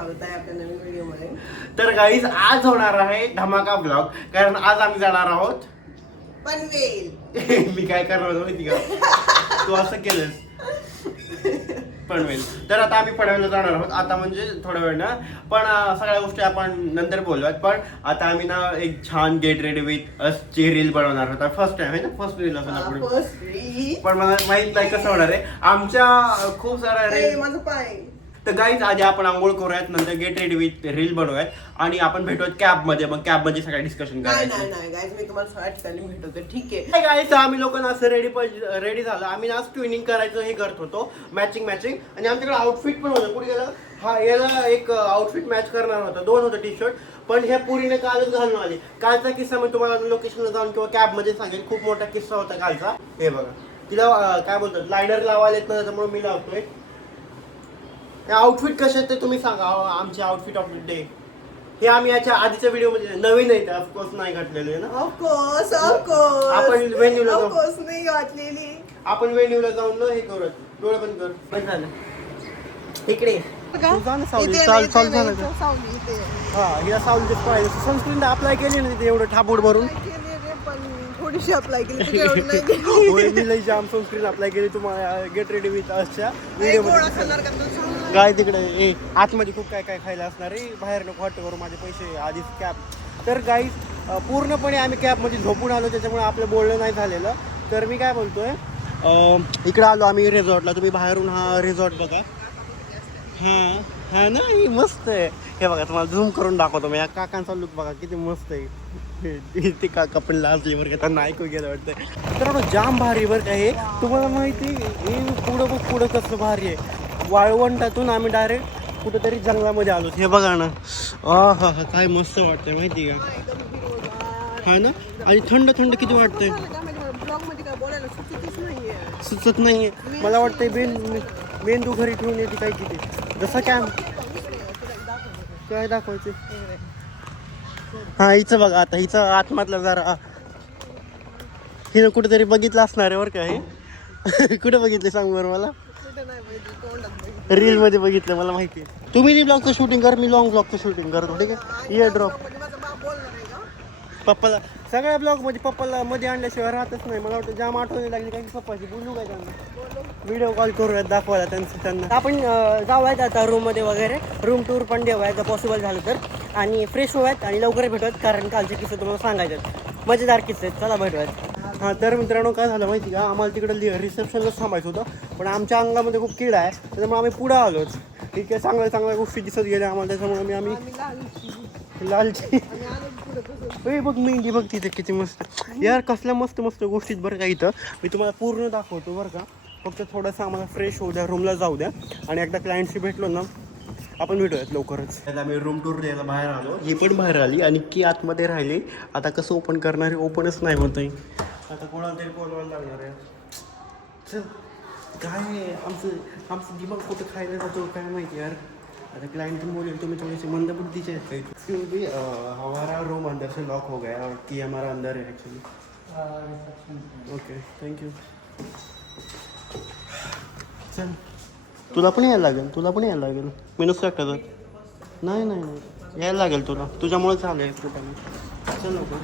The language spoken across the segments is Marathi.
स्वागत आहे आपल्या नवीन व्हिडिओमध्ये. तर गाईज आज होणार आहे धमाका ब्लॉग, कारण आज आम्ही जाणार आहोत पनवेल. मी काय करणार होतो माहिती का, तू असं केलंस पनवेल. तर आता आम्ही पनवेलला जाणार आहोत आता, म्हणजे थोड्या वेळ ना, पण सगळ्या गोष्टी आपण नंतर बोलूयात. पण आता आम्ही ना एक छान गेट रेडी विथ अस ची रील बनवणार होता. फर्स्ट टाइम आहे ना, फर्स्ट रील असं पुढे. पण मला माहित नाही कसं होणार आहे. आमच्या खूप साऱ्या माझं पाय. तर गाईज आधी आपण आंघोळ करूयात, नंतर गेट रेडी विथ रील बनवूयात आणि आपण भेटूयात कॅब मध्ये. मग कॅब मध्ये सगळं डिस्कशन करायचं. नाही गाईज, मी तुम्हाला सगळ्या ठिकाणी भेटवते. ठीक आहे गाईज, आम्ही लोकांना असं रेडी झालं. आम्ही आज ट्विनिंग करायचं हे करत होतो, मॅचिंग आणि आमच्याकडे आउटफिट पण होतं. पुढे गेलं हा याला एक आउटफिट मॅच करणार होता, 2 होतं टी शर्ट. पण ह्या पुरीने कालच घालून आली. कालचा किस्सा मी तुम्हाला लोकेशनला जाऊन किंवा कॅब मध्ये सांगेल. खूप मोठा किस्सा होता कालचा. हे बघा, तिला काय बोलतात, लायनर लावायला येत नाही, त्याच्यामुळे मी लावतोय. आउटफिट कसे आहेत ते तुम्ही सांगा. आमचे आउटफिट ऑफ द डे हे आम्ही याच्या आधीच्या व्हिडिओ मध्ये नवीन आहे, ऑफकोर्स नाही घातलेले ना. ऑफकोर्स आपण वेन्यूला जाऊ. ऑफकोर्स नाही घातलेली. आपण वेन्यूला जाऊन ना हे करू, डोळे बंद कर. बंद झालं इकडे. हिला सावलीच पाहिजे. सनस्क्रीन अप्लाय केली ना तिथे एवढं ठाबूड भरून. थोडीशी अप्लाय केली. मी लई जाम सनस्क्रीन अप्लाय केली. तुम्हाला गेट रेडी विथ असच्या व्हिडिओ मध्ये काय तिकडे आतमध्ये खूप काय काय खायला असणार आहे. बाहेर नको हॉटेलवर माझे पैसे आधीच कॅब. तर गाईज पूर्णपणे आम्ही कॅबमध्ये झोपून आलो, त्याच्यामुळे आपलं बोलणं नाही झालेलं. तर मी काय बोलतोय, इकडे आलो आम्ही रिसॉर्टला. तुम्ही बाहेरून हा रिसॉर्ट बघा. हा ना, मस्त आहे. हे बघा, तुम्हाला झूम करून दाखवतो मी. या काकांचा लुक बघा किती मस्त आहे. ते काका पण लाजले बरं का, त्यांना ऐकू गेलं वाटतं. तर आता जाम भारी बरं का हे. तुम्हाला माहिती हे पुढं कसं भारी आहे. वाळवंटातून आम्ही डायरेक्ट कुठेतरी जंगलामध्ये आलो. हे बघा ना, हा काय मस्त वाटतंय माहिती का. हा ना, आणि थंड थंड किती वाटतंय. सुचत नाहीये. मला वाटतंय मेंदू घरी ठेवून येते काय किती. जसं काय दाखवायचं. हा, हिचं बघा आता, हिचं आतमधला जरा हिनं कुठेतरी बघितलं असणार आहे बरं का हे. कुठे बघितले सांग बरं मला. रील मध्ये बघितलं, मला माहिती आहे. तुम्ही री ब्लॉगचं शूटिंग कर, मी लॉंग ब्लॉगचं शूटिंग करतो. ठीक आहे, इयर ड्रॉप. पप्पाला सगळ्या ब्लॉग मध्ये पप्पाला मध्ये आणल्याशिवाय राहतच नाही. मला वाटतं जाम आठवण लागली काय की पप्पाची. बोलू काय त्यांना, व्हिडिओ कॉल करूयात, दाखवायला त्यांना. आपण जाऊयात आता रूममध्ये वगैरे, रूम टूर पण देऊयात जर पॉसिबल झालं तर, आणि फ्रेश होऊयात आणि लवकर भेटूयात, कारण कालचे किस्से तुम्हाला सांगायचे मजेदार किस्से आहेत. चला भेटूयात. हां, तर मित्रांनो काय झालं माहिती का, आम्हाला तिकडं रिसेप्शनलाच थांबायचं होतं, पण आमच्या अंगामध्ये खूप किडा आहे, त्याच्यामुळे आम्ही पुढं आलोच. ठीक आहे, चांगल्या गोष्टी दिसत गेल्या आम्हाला, त्याच्यामुळे आम्ही लालची. बघ मेंढी बघ तिथे किती मस्त यार. कसल्या मस्त गोष्टीत बरं का. इथं मी तुम्हाला पूर्ण दाखवतो बरं का. फक्त थोडंसं आम्हाला फ्रेश होऊ द्या, रूमला जाऊ द्या, आणि एकदा क्लायंटशी भेटलो ना आपण भेटूयात लवकरच. आता आम्ही रूम टूर द्यायला बाहेर आलो. ही पण बाहेर आली आणि की आतमध्ये राहिली. आता कसं ओपन करणार आहे, ओपनच नाही होत आहे. आता कोणाला तरी बोलवायला लागणार आहे. चल काय आमचं दिमाग कुठं खायला जातो काय माहिती यार. आता क्लाइंट बोलेल तुम्ही थोड़े से मंदबुद्धि है। एक्सक्यूज मी, हमारा रूम अंदर से लॉक हो गया और की हमारा अंदर है एक्चुअली. Okay, thank you. चल, तुला पण यायला लागेल. मी नुसतं एकटाच नाही यायला लागेल तुला. तुझ्यामुळे झालं आहे कुठं. चल नको.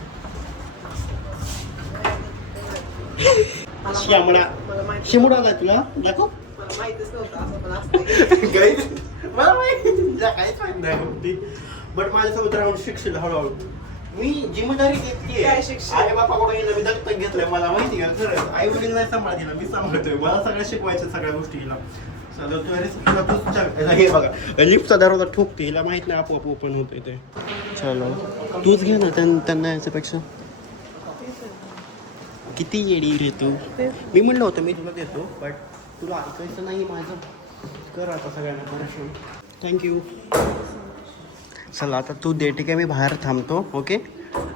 शिमुडा आला तुला दाखव. मला माहिती काहीच माहिती नाही गोष्टी, बट माझ्यासोबत राहून शिक्षण हळूहळू मी जिम्मेदारी घेतली आहे. आई बापाकडून येणं मी दत्तक घेतलंय. मला माहिती का, खरं आई वडील नाही सांभाळतील, मी सांभाळतोय. मला सगळं शिकवायचं सगळ्या गोष्टीला. हे बघा, लिफ्टचा दरवाजा ठोकते, हिला माहित नाही आपोआप ओपन होतंय ते. चलो तूच घे ना, त्यांना याच्यापेक्षा. किती येडी रे तू. मी म्हणलं होतं मी तुला देतो, बट तुला ऐकायचं नाही माझं. कर आता सगळ्यांना परेशान. थँक्यू. चला आता तू दे. ठीक आहे, मी बाहेर थांबतो. ओके,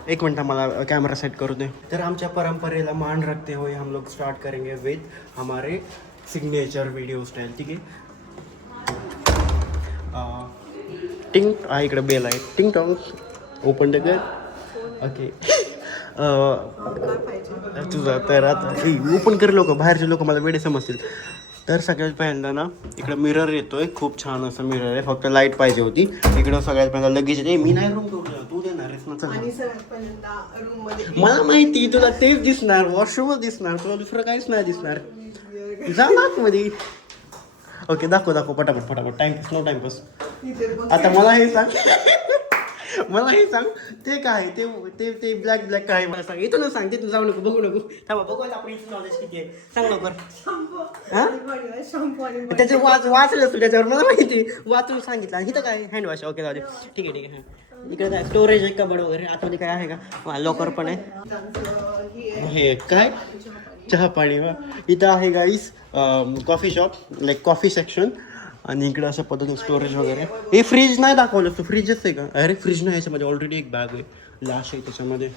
1 मिनटं मला कॅमेरा सेट करू दे. तर आमच्या परंपरेला मान रखते हुए हम लोग स्टार्ट करेंगे विथ हमारे सिग्नेचर वीडियो स्टाइल. ठीक आहे. टिंग, हा इकडे बेल आहे. टिंग टॉंग, ओपन द घर. ओके. तुझा तर आता ओपन कर. लोक बाहेरचे लोक मला वेडे समजतील. तर सगळ्यात पहिल्यांदा ना इकडं मिरर येतोय, खूप छान असं मिरर आहे, फक्त लाईट पाहिजे होती. इकडं सगळ्यात पहिल्यांदा लगेच येते. मी नाही रूम टूर तू देणार आहेस ना, चल. आणि सगळ्यात पहिल्यांदा रूम मध्ये मला माहिती तुला तेच दिसणार, वॉशरूमच दिसणार, तुला दुसरं काहीच नाही दिसणार. जा ना आतमध्ये. ओके दाखव पटापट टाइमपास नो टाइमपास. आता मला हे सांग ते काय ते ते ते ब्लॅक काय मला सांग. इथून सांग, तिथून जाऊ नको, बघू नको. थांबा बघू आता आपण इथं नॉलेज किती आहे सांग लवकर. शॅम्पू आणि त्याचे वाचलंच तू त्याच्यावर, मला माहिती वाचून सांगितलं. आणि इथं काय हँडवॉश. ओके जाऊ दे, ठीक आहे. इकडे काय स्टोरेज आहे, कबड वगैरे आतमध्ये काय आहे का, लॉकर पण आहे. हे काय चहा पाणी वा. इथं आहे guys coffee shop, like coffee section. आणि इकडे अशा पद्धतीने स्टोरेज वगैरे. हे फ्रीज नाही दाखवलं तू, फ्रीजच आहे का? अरे फ्रीज नाही, याच्यामध्ये ऑलरेडी एक बॅग आहे, लाश आहे त्याच्यामध्ये.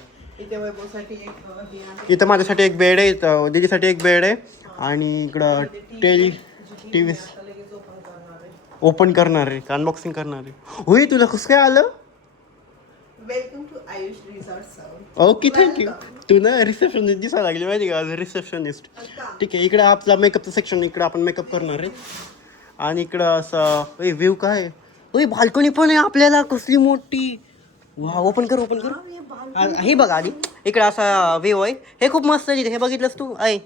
इथं माझ्यासाठी एक बेड आहे, दीदीसाठी एक बेड आहे. आणि इकडं टीव्ही ओपन करणार आहे, अनबॉक्सिंग करणार आहे. होय तुला कसं काय आलं? Welcome to Ayush resort. Okay thank you. तू ना रिसेप्शनिस्ट दिसायला लागली माहिती का, रिसेप्शनिस्ट. ठीक आहे, इकडे आपला मेकअपचं सेक्शन, इकडे आपण मेकअप करणार आहे. आणि इकडं असं व्ह्यू काय, ओय बाल्कनी पण आहे आपल्याला, कसली मोठी. वा ओपन कर. हे बघा आधी इकडं असा व्ह्यू आहे, हे खूप मस्त आहे. हे बघितलंस तू? ऐ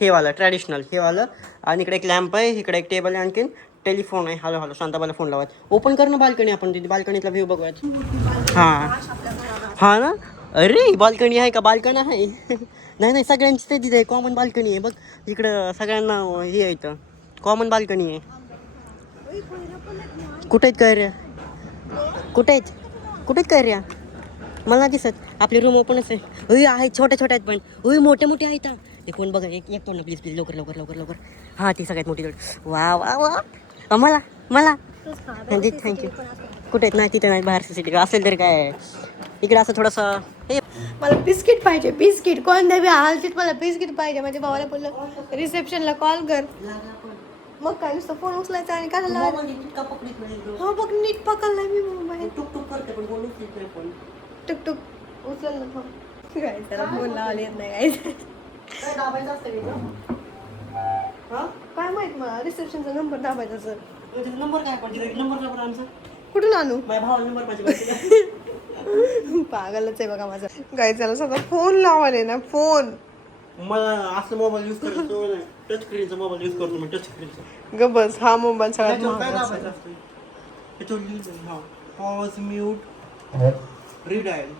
हे वाला ट्रॅडिशनल हे वाला. आणि इकडे एक लॅम्प आहे, इकडे एक टेबल आहे, आणखीन टेलिफोन आहे. हॅलो शांताबाला फोन लावायचा. ओपन कर ना बाल्कनी, आपण तिथे बाल्कनीतला व्ह्यू बघूयात. हां ना. अरे बाल्कनी आहे का? बाल्कनी आहे. नाही सगळ्यांची ते तिथे कॉमन बाल्कनी आहे बघ. इकडं सगळ्यांना हे येतं, कॉमन बाल्कनी आहे. कुठे आहेत काय रे? मला नाही दिसत. आपली रूम ओपनच आहे. आहेत छोट्या आहेत पण मोठे आहेत. ते कोण बघा, एक पण प्लीज लवकर. हां ती सगळ्यात मोठी. वा मला थँक्यू. कुठे आहेत? नाही तिथे नाही, बाहेर सिटी असेल तरी काय. इकडे असं थोडंसं हे मला बिस्किट पाहिजे, बिस्किट कोणत्या बी हालतीत मला बिस्किट पाहिजे. माझ्या भावाला बोललं रिसेप्शनला कॉल कर. मग काय नुसतं फोन उचलायचा आणि काय हा बघ नीट पकडला मी मोबाईल. टुक उचल ना काय त्याला फोन लावायला येत नाही काय माहित मला. रिसेप्शनचा नंबर दाबायचा सर. नंबर काय पाहिजे? नंबर आमचा कुठून आणू? माझ्या भावाला नंबर पाहिजे. पागलच आहे बघा माझा. काय त्याला सगळं फोन लावाले ना फोन. मला असं मोबाईल यूज करायचो नाही, टच स्क्रीनचा मोबाईल यूज करतो मी. टच स्क्रीनचा ग बस हा मोबाईल सगळ्यात काय महागाचा. दाबायचं असतं? याच्यावर लिहिलं हा पॉज म्यूट रीडायल.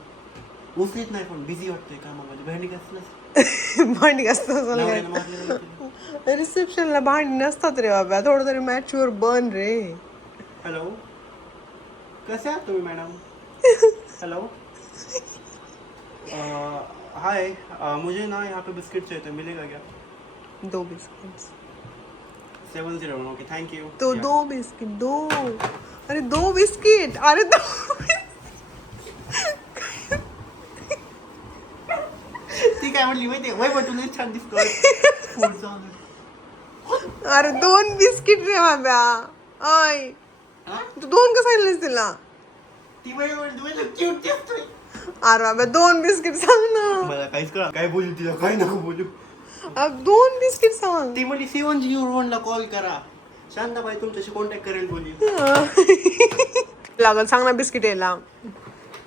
उचलीत नाही पण बिझी वाटतंय कामामध्ये. भांडी घासलंच भांडी असतात रिसेप्शनला भांडी नसतात रे बाबा. थोडं तरी मॅचवर बन रे. हेलो कैसे आहात तुम्ही मॅडम? हेलो हाय मुझे ना यहाँ पे बिस्किट चाहिए थे, मिलेगा क्या? 2 बिस्किट 70. Okay thank you. तो 2 बिस्किट 2. अरे 2 बिस्किट. अरे 2 ती काय म्हणली माहितीये? वय पण तुला छान दिसतोय. अरे 2 बिस्किट रे बाबा. अय तू 2 कसं आणलेस तिला? ती वय क्यूट दिसतोय. अरे बाबा 2 बिस्किट सांग ना. मला काहीच कळा काय बोलू तिला, काय नको बोलू. 2 बिस्किट सांग. ती म्हणली 701 ला कॉल करा, शांताबाई तुमच्याशी कॉन्टॅक्ट करेल बोलली. लागल सांग ना बिस्किट यायला.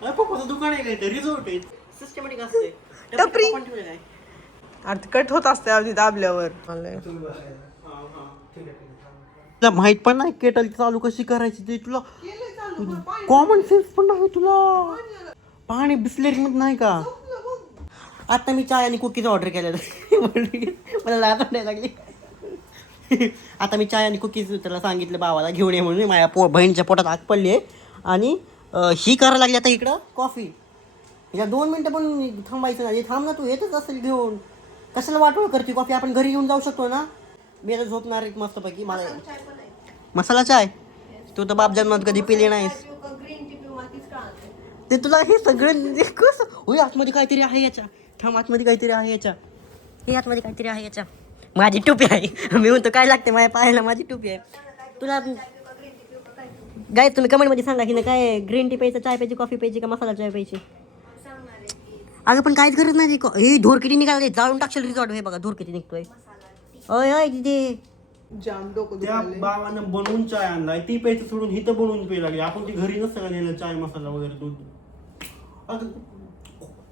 पप्पाचं दुकान आहे काय ते, रिझॉर्ट आहे, सिस्टमॅटिक असते. टपरी. पण ठेवलं काय? अरे कट होत असते आधी दाबल्यावर. तुला माहित पण नाही केटल चालू कशी करायची ते. तुला कॉमन सेन्स पण नाही तुला. पाणी बिस्लेरी मध्ये नाही का? आता मी चाय आणि कुकीज ऑर्डर केलेलं. मला लाज वाटायला लागली. आता मी चाय आणि कुकीज त्याला सांगितलं भावाला घेऊन ये म्हणून. माझ्या बहिणीच्या पोटात आग पडली आहे. आणि ही करायला लागली आता इकडं कॉफी. या 2 मिनटं पण थांबायचं नाही. थांब ना तू, येतच असेल घेऊन. कशाला वाटोळ करते कॉफी? आपण घरी घेऊन जाऊ शकतो ना. मी आता झोपणार आहे मस्तपैकी. मला मसाला चाय तू तर बाप जन्मात कधी पिली नाहीस. ते तुला हे सगळं कसं होय? आतमध्ये काहीतरी आहे याच्या. थांब आतमध्ये काहीतरी आहे याच्या. हे आतमध्ये काहीतरी आहे याच्या. माझी टोपी आहे. मी म्हणतो काय लागते माझ्या पायाला? माझी टोपी आहे. तुला गाय तुम्ही कमेंटमध्ये सांगा की ना काय ग्रीन टी प्यायचं, चाय प्यायची, कॉफी प्यायची का मसाला चाय प्यायची? अगं पण काहीच गरज नाही. हे धूर किती निघाले, जाळून टाकशील रिसॉर्ट. हे बघा धूर किती निघतोय. अय अय तिथे जाम डोकं त्या दुखायलंय. बाबानं बनवून चाय आणलाय ती प्यायचं सोडून ही तर बनवून प्यायला लागली आपण ती घरी नसतं का नेलं चाय मसाला वगैरे दूध आता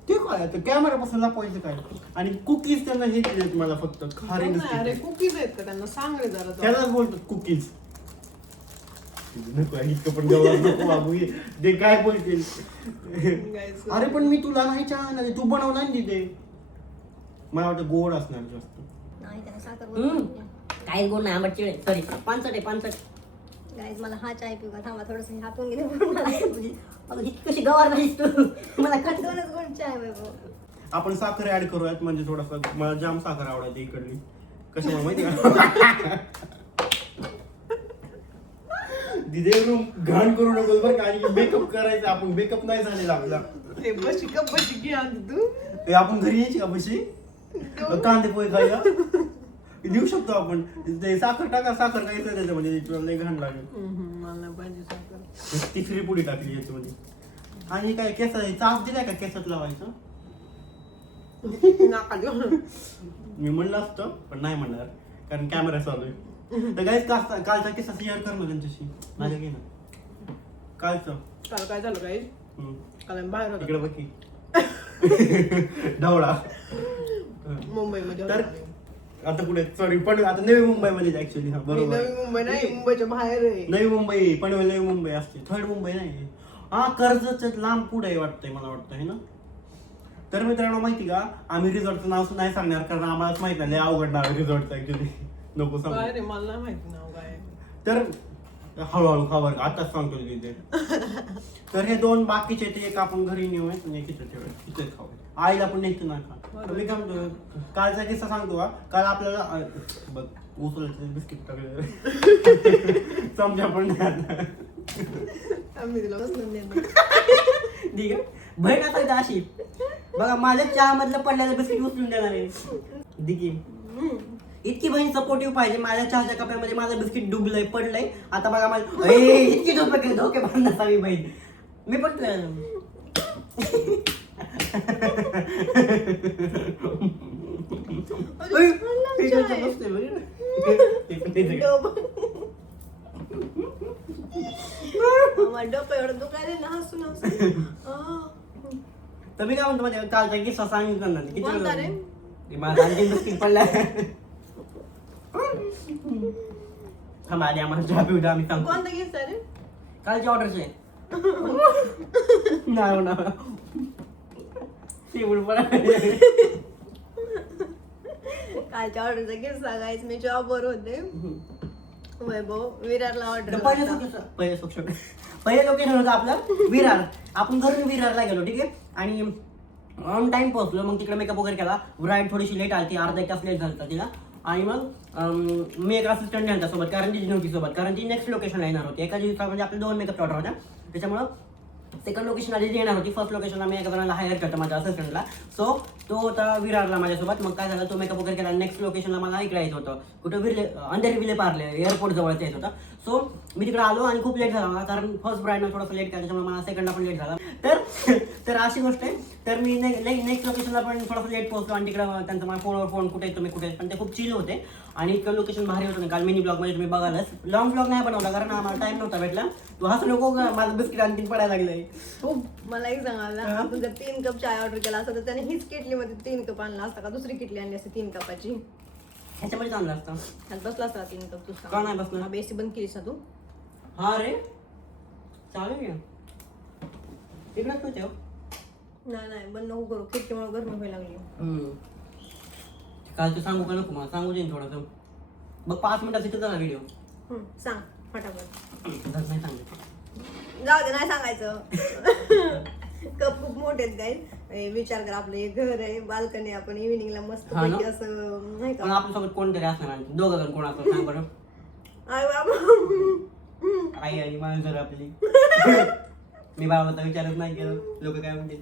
ते काय आता कॅमेरापासून लपवायचं काय आणि कुकीज त्यांना हे दिलेत मला फक्त खारे हो ना, अरे बिस्किट कुकीज आहेत का त्यांना सांग रे जरा त्यालाच बोलतात कुकीज नको इतकं पण गवळण नको बाबू ते काय बोलतील Guys, अरे पण मी तुला नाही चहा आणणार तू बनवला ना तिथे मला वाटतं गोड असणार जास्त नाही त्याला साखर काय गोड नाही आंबट चिळे सॉरी पानसट आहे पानसट गाईज मला हा चाय पिऊ का थांबा थोडंसं हातून गेले अगं ही कशी गवार नाहीस तू मला कट दोनच गुण चाय बाबा आपण साखर ऍड करूयात म्हणजे थोडासा मला जाम साखर आवडते इकडली कशामुळे माहिती का दिदे रूम घाण करू नको बरं का मेकअप करायचं आपण मेकअप नाही झालेला आपला ते बशी का बशी घे आधी तू ते आपण घरी यायची का बशी कांदे पोहे खायला देऊ शकतो आपण ते साखर टाका साखर काय येतं त्याच्यामध्ये तुला लय घाण लागेल मला नाही पाहिजे साखर. तिसरी पुडी टाकली याच्यामध्ये आणि काय केस चाप दिलाय का केसात लावायचं नाका देऊ. मी म्हणलं असतं पण नाही म्हणणार कारण कॅमेरा चालू आहे तर गाईस कालचा किस्सा शेअर कर ना त्यांच्याशी माझ्या घे ना कालचं काल काय झालं काही काल आम्ही बाहेर इकडे होतो बघी ढवळा मुंबईमध्ये तर होतो आम्ही. आता कुठे सॉरी पण आता नवी मुंबईमध्ये ऍक्च्युली हा मी बरोबर नवी मुंबई नाही मुंबईच्या बाहेर आहे. नवी मुंबई पनवेल नवी मुंबई असते थर्ड मुंबई नाही हा कर्जत लांब पुढे आहे वाटतंय मला वाटतं है ना तर मित्रांनो माहिती का आम्ही रिसॉर्टचं नाव नाही सांगणार कारण आम्हालाच माहित नाही लय अवघड नाव आहे रिसॉर्टचं ऍक्च्युली नको सांगू काय रे मला नाही माहिती नाव काय. तर हळूहळू खबर आताच सांगतो तिथे तर हे दोन बाकीचे ते एक आपण घरी नेऊयात आणि एक इथे ठेवूयात इथे खाऊ आईला पण न्यायचं ना खा मी काय म्हणतो कालचा किस्सा सांगतो का काल आपल्याला बघ उचलायचं बिस्किट टाकलं समजा पण नाही आता. आम्ही तिला बसलं नाही. ठीक आहे बहीण असायची अशी बघा माझ्या चहा मधलं पडलेलं बिस्किट उचलून देणार आहे दिकी इतकी बहीण सपोर्टिव्ह पाहिजे माझ्या चहाच्या कप्यामध्ये माझं बिस्किट डुबलंय पडलंय आता बघा माझं इतकी धोके बांध नसावी बहीण मी पण डोकं एवढं दुखायला ना हसून हसून तर मी काय म्हणतो माझ्या कालचा किस्सा सांगितलं ना कोणता रे? किती माझा आणखी बिस्किट पडलाय थांबा आधी आम्हाला चहा पिऊ द्या आम्ही सांगतो कोणता घेतला रे कालची ऑर्डरच आहे नाही होणार शिवड पडा कालच्या ऑर्डरचा किस्सा गाईज मी जॉबवर होते वैभव विरारला ऑर्डर पहिलं लोकेशन होतं आपलं विरार आपण घरून विरारला गेलो ठीक आहे आणि ऑन टाइम पोहोचलो मग तिकडे मेकअप वगैरे केला राईड थोडीशी लेट आली अर्धा एक तास लेट झाला तिला आणि मग मी एक असिस्टंट यांच्या सोबत कारण ती नव्हती सोबत कारण ती नेक्स्ट लोकेशनला येणार होती एका दिवसामध्ये आपले 2 मेकअप ऑर्डर होत्या त्याच्यामुळं सेकंड लोकेशन आधी येणार होती फर्स्ट लोकेशनला मी एका जणाला हायर करतो माझ्या असिस्टंटला सो तो होता विरारला माझ्यासोबत मग काय झालं तो मेकअप वगैरे केला नेक्स्ट लोकेशनला मला इकडे यायचं होतं कुठं अंधेरी विले पार्ले एअरपोर्ट जवळच यायचं होतं सो मी तिकडे आलो आणि खूप लेट झाला कारण फर्स्ट ब्राईडनं थोडंसं लेट केलं त्याच्यामुळे मला सेकंडला पण लेट झाला तर अशी गोष्ट आहे तर मी नेक्स्ट लोकेशनला पण थोडंसं लेट पोहोचलो आणि तिकडे त्यांचा मला फोनवर फोन कुठे तुम्ही कुठे पण ते खूप चिल होते आणि इतकं लोकेशन भारी होतं काल मिनी ब्लॉगमध्ये तुम्ही बघालच लॉंग ब्लॉग नाही बनवला कारण आम्हाला टाइम नव्हता भेटला तू हसू नको माझं बिस्किट आणखी पडायला लागलंय मला एक सांगायला आपण जर 3 कप चाय ऑर्डर केला असता तर त्याने हीच किटलीमध्ये 3 कप आणला असता का दुसरी किटली आणली असते 3 कपाची ह्याच्यामध्ये चांगलं असतं ह्यात बसला असता 3 कप तू का नाही बसणार? बेसी बंद केलीस ना तू हा रे चालेल का तिकडेच नव्हते हो नाही बंद नको करू खिडकीमुळे गरमी व्हायला लागली काल तू सांगू का नको मला सांगू दे थोडंसं बघ 5 मिनिटात तिथं झाला व्हिडिओ सांग फटाफट नाही सांगितलं जाऊ दे नाही सांगायचं कप खूप मोठे आहेत काय विचार कर आपलं एक घर आहे बाल्कनी आपण इव्हिनिंगला मस्त हा ना? पैकी असं नाही पण का आपल्यासोबत कोणतरी असणार आणखी दोघं जण कोण असणार सांग बरं आय बाबा आई आणि माणसं आपली मी बाबाचा विचारच नाही केलं लोक काय म्हणतील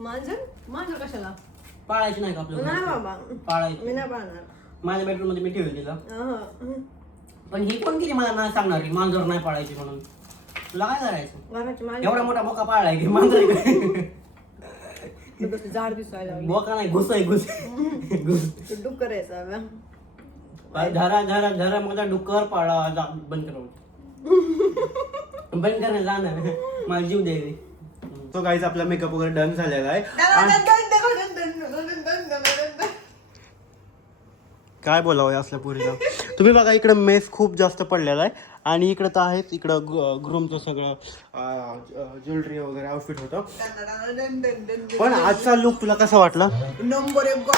माझं कशाला पाळायची नाही का आपलं नाही बाबा पाळायची मी नाही पाळणार माझ्या बेडरूम मध्ये मी ठेवली तिला अहं. पण ही कोण केली मला नाही सांगणार मांजर नाही पाळायची म्हणून तुला काय करायचं घराची माझी एवढा मोठा बोका पाळलाय की मांजर झाड दिसायला लागली. बोका नाही घुस आहे घुस घुस तू डुक्कर आहे सगळं धरा धरा धरा माझा डुक्कर पाळा बंद करून बंद करा जाणार मला जीव दे. तो गाईज आपला मेकअप वगैरे डन झालेला आहे. काय बोलावं असल्या पुरीला. तुम्ही बघा इकडे मेस खूप जास्त पडलेला आहे आणि इकडं तर आहेच. इकडं ग्रूमचं सगळं ज्वेलरी वगैरे आउटफिट होतं. पण आजचा लुक तुला कसा वाटला? नंबर एक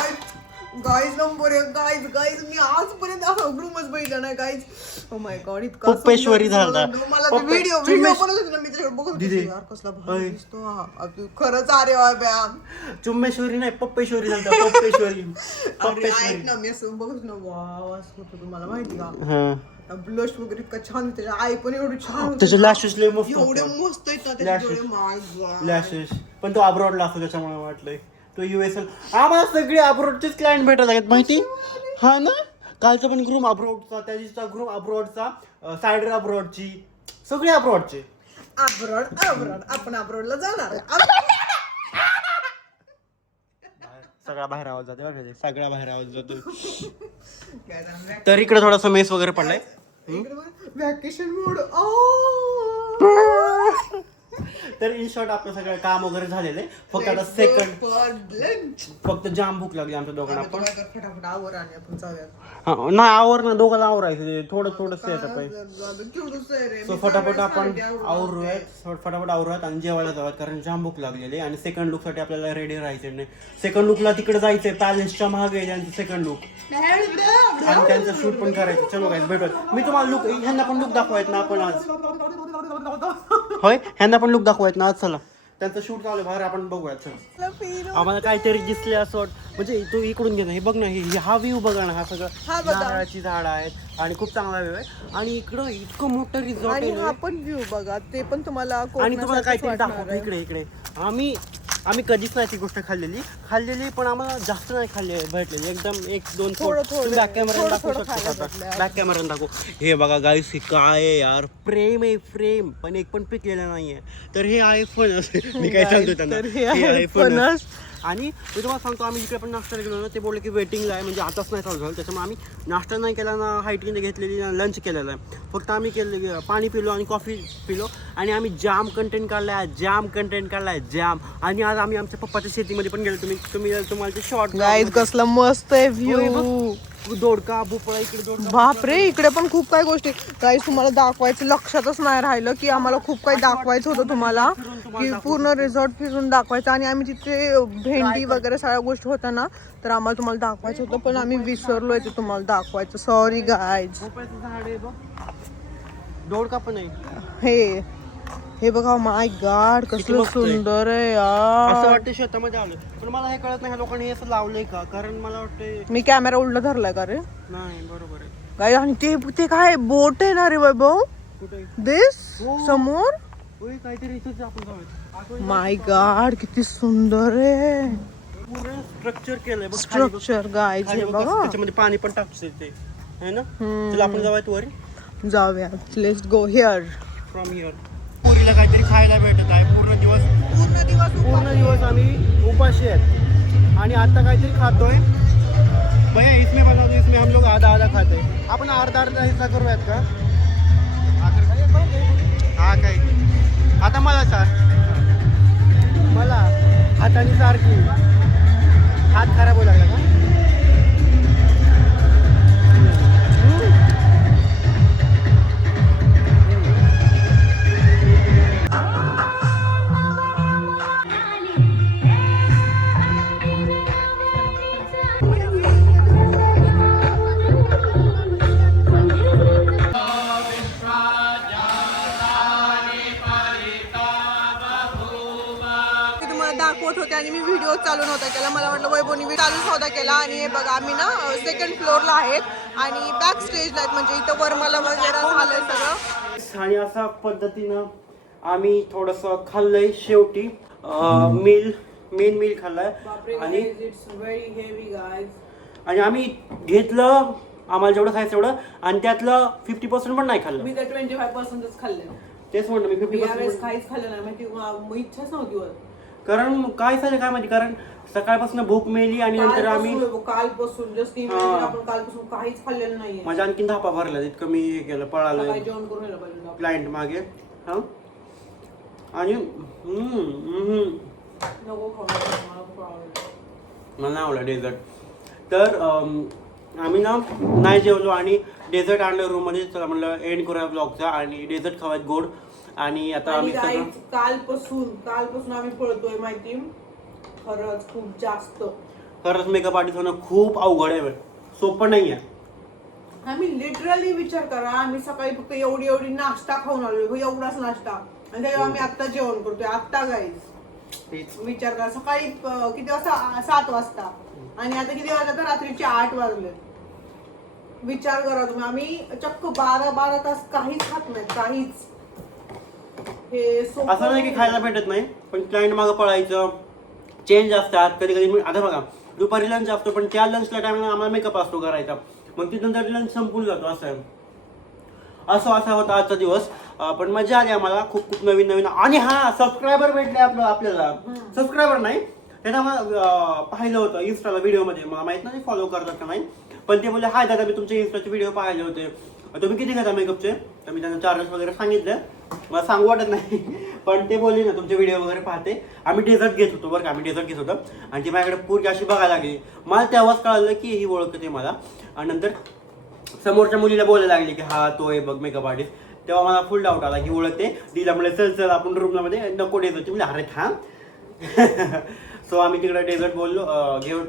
गाईज नंबर एक गाईज मी आजपर्यंत ग्रूमच बघितला नाही गाईज. ओ माय गॉड इतका पप्पेश्वरी झाला. मला ते व्हिडिओ बनवत होते ना मी त्याच्याकडे बघत होते यार कसला भारी दिसतो हा. खरंच अरे बाबा चुम्मेश्वरी नाही पप्पेश्वरी झालता. पप्पेश्वरी अरे ऐक ना मी असं बघत ना वाव असं होतं तुम्हाला माहिती का? हा ब्लश वगैरे इतका छान त्याच्या आई पण एवढी छान होती त्याचे ना. लॅशेस लय मस्त एवढे होते. मस्त आहेत ना त्याचे डोळे. माय गॉड लॅशेस पण तो अब्रॉडला असतो त्याच्यामुळे वाटलंय तो युएसएल. आम्हाला सगळे अब्रॉडचेच क्लायंट भेटत आहेत माहिती. हा ना कालचा पण ग्रूम अब्रॉडचा त्या दिवशीचा ग्रूम अब्रॉडचा सायडर अब्रॉडची सगळे अब्रॉडचे. अब्रॉड आपण अब्रॉडला जाणार आहे. सगळा बाहेर आवाज जाते बघा सगळा बाहेर आवाज जातो. काय झालं? तर इकडे थोडासा मेस वगैरे पडलाय. व्हॅकेशन मोड. तर इन शॉर्ट आपलं सगळं काम वगैरे झालेलं आहे. फक्त आता सेकंड फक्त जाम भूक लागली आमच्या दोघांना. पण फटाफट आवर आणि आपण जाऊया. नाही आवर ना दोघांना आवरायचं थोडं थोडंच येतं पाहिजे. सो फटाफट आपण आवरूयात आणि जेवायला जाऊयात कारण जाम भूक लागलेली आहे. आणि सेकंड लुक साठी आपल्याला रेडी राहायचं नाही. सेकंड लुकला तिकडे जायचंय. पॅलेसच्या महाग आहे त्यांचं सेकंड लुक आणि त्यांचं शूट पण करायचं. चलो काय भेटूयात. मी तुम्हाला लुक ह्यांना पण लुक दाखवायचं ना आपण आज. होय ह्यांना पण लुक दाखवायचं ना आज. चला त्यांचं शूट चालू बाहेर आपण बघूयात. चला आम्हाला काहीतरी दिसले असं म्हणजे तू इकडून घे ना. हे बघ ना हा व्ह्यू बघा ना. हा सगळं नारळाची झाडं आहेत आणि खूप चांगला व्ह्यू आहे. आणि इकडं इतकं मोठं रिसॉर्ट आणि आहे. हा पण व्ह्यू बघा ते पण तुम्हाला आणि तुम्हाला काहीतरी दाखवतो इकडे इकडे. आम्ही कधीच नाही ती गोष्ट खाल्लेली पण आम्हाला जास्त नाही भेटलेली. एकदम एक दोन बॅक कॅमेरा दाखवू शकतो. बॅक कॅमेरा दाखवू. हे बघा गाईस हे काय आहे यार. फ्रेम पण एक पण पिकलेला नाहीये. तर हे आहे फणस. मी काय सांगतो त्यांना हे आहे फणस. आणि मी तुम्हाला सांगतो आम्ही जिकडे पण नाश्ता गेलो ना ते बोलले की वेटिंगला आहे म्हणजे आताच नाही चालू झालं. त्याच्यामुळे आम्ही नाश्ता नाही केला ना हायटिंग घेतलेली ना लंच केलेला आहे. फक्त आम्ही पाणी पिलो आणि कॉफी पिलो आणि आम्ही जाम कंटेंट काढलाय जाम. आणि आज आम्ही आमच्या पप्पाच्या शेतीमध्ये पण गेलो. तुम्हाला ते शॉर्ट गाईज कसला मस्त आहे व्ह्यू. दोडका भोपळा इकडे दोडका. बापरे इकडे पण खूप काही गोष्टी गाईज तुम्हाला दाखवायचं लक्षातच नाही राहिलं की आम्हाला खूप काही दाखवायचं होतं तुम्हाला की पूर्ण रिसॉर्ट फिरून दाखवायचं. आणि आम्ही तिथे भेंडी वगैरे सगळ्या गोष्टी होत्या ना तर आम्हाला तुम्हाला दाखवायचं होतं पण आम्ही विसरलोय ते तुम्हाला दाखवायचं. Sorry guys. भोपळ्याचं झाड आहे बघ. दोडका पण आहे. हे बघा माय गॉड कसलं सुंदर आहे यार. असं वाटतं शेतामध्ये आलो. पण मला हे कळत नाही ह्या लोकांनी असं लावलंय का. कारण मला वाटतं मी कॅमेरा उलटा धरलाय का रे. नाही बरोबर आहे. काय आणि ते काय बोट आहे ना रे वैभव. कुठे दिस समोर. काहीतरी इथेच आपण जाऊयात. माय गॉड किती सुंदर आहे. पूर्ण स्ट्रक्चर केलंय बघ. स्ट्रक्चर गाईज हे बघा. त्याच्यामध्ये पाणी पण टाकते ते है ना. चला आपण जाऊयात वर. जाऊया. Let's go here. From here. पुरीला काहीतरी खायला भेटत आहे. पूर्ण दिवस आम्ही उपाशी आहेत आणि आता काहीतरी खातोय. भैया इसमें बता दो. इसमें हम लोग आधा खाते. आपण अर्धा हिस्सा करूयात का. हा काय आता मला हाताने सारखी हात खराब होऊ लागला का. दाखवत होते आणि मी व्हिडिओ चालू नव्हता केला. मला वाटलं वैभवनी चालूच नव्हता केला. आणि हे बघा आम्ही ना सेकंड फ्लोअरला आहेत आणि बॅक स्टेजला आहेत म्हणजे इथं वरमाला वगैरे झालंय सगळं. आणि अशा पद्धतीनं आम्ही थोडंसं खाल्लंय शेवटी. मेन मील खाल्लाय आणि आम्ही घेतलं आम्हाला जेवढं खायचं तेवढं आणि त्यातलं 50% पण नाही खाल्लं. मी तर 25% खाल्लं. तेच म्हणतो मी 50% काहीच खाल्लं नाही माहिती इच्छाच नव्हती. कारण काय झालं काय माहिती, कारण सकाळपासून भूक मेली आणि नंतर आम्ही कालपासून जस्ट आपण कालपासून काहीच खाल्लेलं नाहीये. माझ्या आणखीन धापा भरला इतकं मी हे केलं, पळालो काय जेवण करून यायला पाहिजे. क्लायंट मागे. हा आणि नको खाऊ, मला खूप आवडलं. मला नाही आवडला डेझर्ट. तर आम्ही ना नाही जेवलो आणि डेझर्ट आणलं रूममध्ये. चला म्हणलं एंड करूया ब्लॉगचा आणि डेझर्ट खावायचं गोड. आणि आता आणि आम्ही सगळं guys, कालपासून आम्ही पळतोय माहिती, खरंच खूप जास्त. खरंच मेकअप आर्टिस्ट होणं खूप अवघड आहे, सोपं नाही आहे. आम्ही लिटरली विचार करा, आम्ही सकाळी फक्त एवढी नाश्ता खाऊन आलो, एवढाच नाश्ता, आणि त्याच्यावर आम्ही आत्ता जेवण करतोय. आत्ता गाईज विचार करा, सकाळी किती वाजता, 7 वाजता, आणि आता किती वाजता, रात्रीचे 8 वाजले. विचार करा तुम्ही, आम्ही चक्क 12 तास काहीच खात नाही, काहीच. हे असं नाही की खायला भेटत नाही, पण क्लायंट मागं पळायचं, चेंज असतात. कधी कधी आता बघा दुपारी लंच असतो, पण त्या लंचला टाइमला आम्हाला मेकअप असतो करायचा, मग तिथून तर लंच संपून जातो. असा होता आजचा दिवस. पण मजा आली आम्हाला, खूप नवीन. आणि हा सबस्क्रायबर भेटले आपल्याला. सबस्क्रायबर नाही, त्यांना मला पाहिलं होतं इंस्टाला व्हिडिओमध्ये, मला माहित नाही फॉलो करतात का नाही, पण ते बोलले हाय दादा मी तुमचे इंस्टाचे व्हिडिओ पाहिले होते, तुम्ही किती घेता मेकअपचे. तर मी त्यांना चार्जेस वगैरे सांगितलं, मला सांगू वाटत नाही, पण ते बोलले ना तुमचे व्हिडिओ वगैरे पाहते. आम्ही डेझर्ट घेत होतो बरं का, आम्ही डेझर्ट घेत होतो, आणि ती माझ्याकडे पूर्वी अशी बघायला लागली. मला तेव्हाच कळलं की ही ओळखते मला. आणि नंतर समोरच्या मुलीला बोलायला लागली की हा तो आहे बघ मेकअप आर्टिस्ट. तेव्हा मला फुल डाऊट आला की ओळखते. तिला म्हणलं चल आपण रूमला मध्ये नको डेझर्ट, म्हणजे अरे थांब. सो आम्ही तिकडे डेझर्ट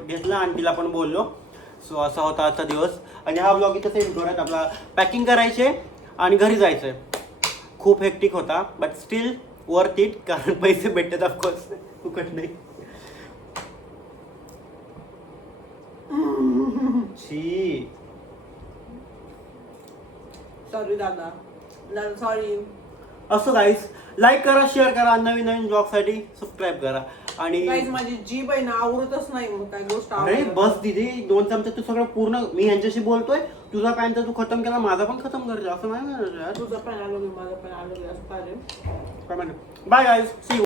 घेतलं आणि तिला पण बोललो. सो असा होता आजचा दिवस. आणि हा ब्लॉग इथं सेंड करत आपला पॅकिंग करायचे आणि घरी जायचंय. खूप हेक्टिक होता, बट स्टील वर्थ इट, कारण पैसे भेटतात ऑफकोर्स, फुकट नाही. छी, सॉरी दादा, सॉरी. असं गाईस, लाईक करा, शेअर करा, नवीन ब्लॉगसाठी सबस्क्राईब करा. आणि गाईज माझी जीभ आहे ना, आवडतच नाही मग काय गोष्ट. अरे बस दिदी, 2 चमचे तू सगळं पूर्ण, मी यांच्याशी बोलतोय, तुझा पॅन तर तू खतम केला, माझा पण खतम करायचा, असं नाही ना. तुझं पण आलो, माझं पण आलो, असं बाय गाईस, सी यू.